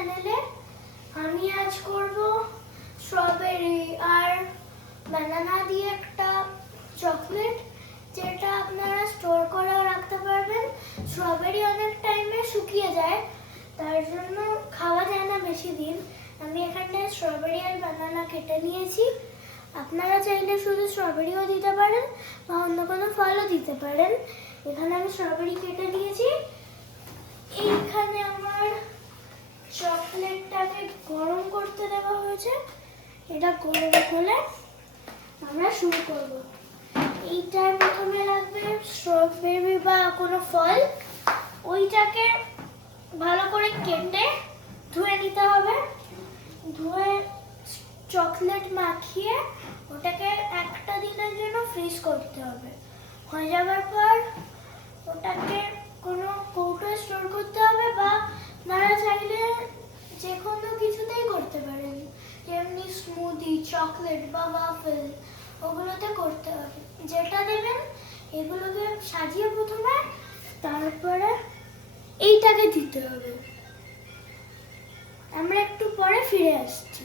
চ্যানেলে। আমি আজ করব স্ট্রবেরি আর বানানা দিয়ে একটা চকলেট, যেটা আপনারা স্টোর করেও রাখতে পারবেন। স্ট্রবেরি অনেক টাইমে শুকিয়ে যায়, তার জন্য খাওয়া যায় না বেশি দিন। আমি এখানে স্ট্রবেরি আর বানানা কেটে নিয়েছি। আপনারা চাইলে শুধু স্ট্রবেরিও দিতে পারেন বা অন্য কোনো ফলও দিতে পারেন। এখানে আমি স্ট্রবেরি কেটে দিয়েছি। এইখানে আমার চকলেটটাকে গরম করতে দেওয়া হয়েছে। এটা গরম হলে আমরা শুরু করব। এইটার প্রথমে লাগবে স্ট্রবেরি বা কোনো ফল। ওইটাকে ভালো করে কেটে ধুয়ে নিতে হবে। ধুয়ে চকলেট মাখিয়ে ওটাকে একটা দিনের জন্য ফ্রিজ করতে হবে। হয়ে যাওয়ার পর ওটাকে কোনো কৌটোয় স্টোর করতে হবে, বা আপনারা চাইলে যে কোনো কিছুতেই করতে পারেন, যেমনি স্মুদি, চকলেট বা ওয়াফেল, ওগুলোতে করতে হবে। যেটা দেবেন এগুলোকে সাজিয়ে প্রথমে, তারপরে এইটাকে দিতে হবে। আমরা একটু পরে ফিরে আসছি।